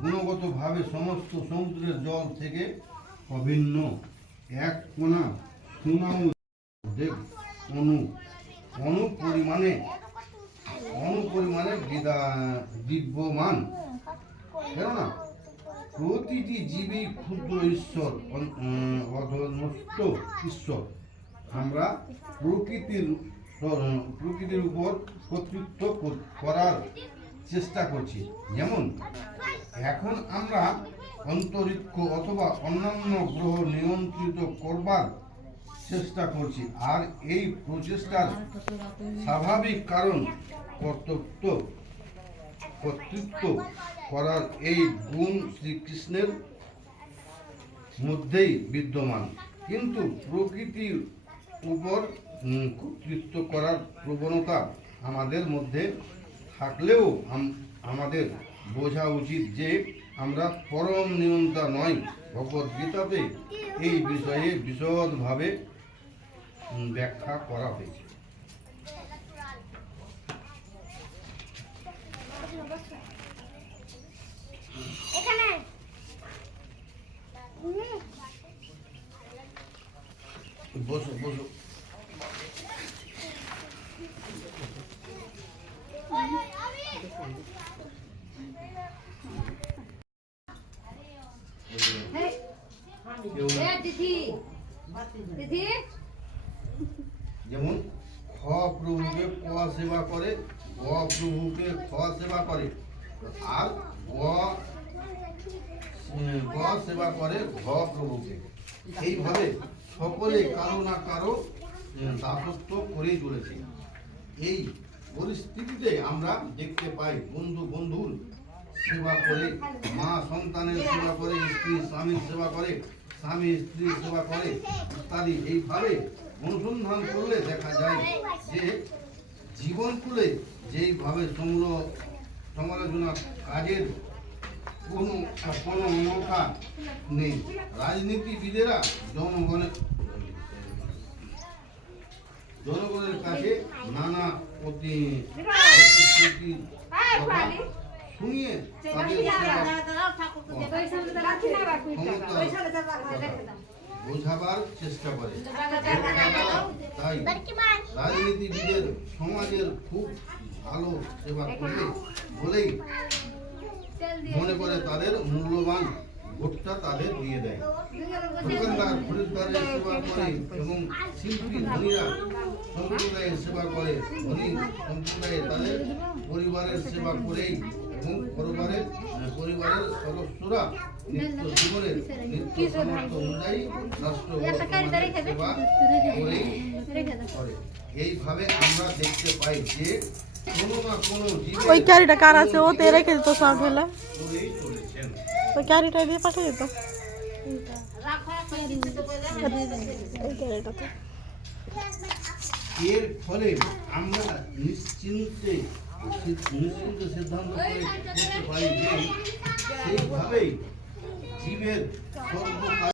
গুণগতভাবে সমস্ত সমুদ্রের জল থেকে অভিন্ন। এক কোনা সুনাম অনুপরিমাণে দিব্যমান। কেননা প্রতিটি জীবই ক্ষুদ্র ঈশ্বর, অধনস্থ ঈশ্বর। আমরা প্রকৃতির উপর কর্তৃত্ব করার চেষ্টা করছি। যেমন এখন আমরা অন্তরিক্ষ অথবা অন্যান্য গ্রহ নিয়ন্ত্রিত করবার চেষ্টা করছি। আর এই প্রচেষ্টার স্বাভাবিক কারণ কর্তৃত্ব করার এই গুণ শ্রীকৃষ্ণের মধ্যেই বিদ্যমান। কিন্তু প্রকৃতির উপর কর্তৃত্ব করার প্রবণতা আমাদের মধ্যে থাকলেও আমাদের বোঝা উচিত যে আমরা পরম নিয়ন্তা নই। ভগবদ্গীতাতে এই বিষয়ে বিশদভাবে ব্যাখ্যা করা হয়েছে। বসো বসো। যেমন খ প্রভুকে ক সেবা করে, গ প্রভুকে খ সেবা করে, আর গ সেবা করে ঘ প্রভুকে। এইভাবে সকলে কারো না কারো দাসত্ব করেই চলেছে। এই পরিস্থিতিতে আমরা দেখতে পাই বন্ধু বন্ধুর সেবা করে, মা সন্তানের সেবা করে, স্ত্রী স্বামীর সেবা করে, স্বামী স্ত্রীর সেবা করে ইত্যাদি। এইভাবে অনুসন্ধান করলে দেখা যায় যে জীবনকুলে যেইভাবে সমালোচনা কাজের কোনো অনকা নেই। রাজনীতিবিদেরা জনগণের কাছে নানা প্রতিশ্রুতির কথা শুনিয়ে তাদের বোঝাবার চেষ্টা করে। তাই রাজনীতিবিদের সমাজের খুব ভালো সেবা করবে বলেই মনে করে তাদের মূল্যবান ভোটটা তাদের দিয়ে দেয়। দোকানদার খরিদ্দারের সেবা করে এবং শিল্পী ধনীরা সম্প্রদায়ের সেবা করে। ধনী সম্প্রদায়ে তাদের পরিবারের সেবা করেই এবং পরিবারের সদস্যরা নিত্য জীবনের নিত্য সামর্থ্য অনুযায়ী রাষ্ট্র সেবা করেই করে। এইভাবে আমরা দেখতে পাই যে কোনো না কোনো জীবন ওই ক্যারিটা কার আছে ও তে রেখে দিত সব ফেলে ওই ক্যারিটা দিয়ে পাঠিয়ে দিত। এর ফলে আমরা নিশ্চিন্তে সিদ্ধান্ত করতে পারি যে সেইভাবেই জীবের সর্বকাল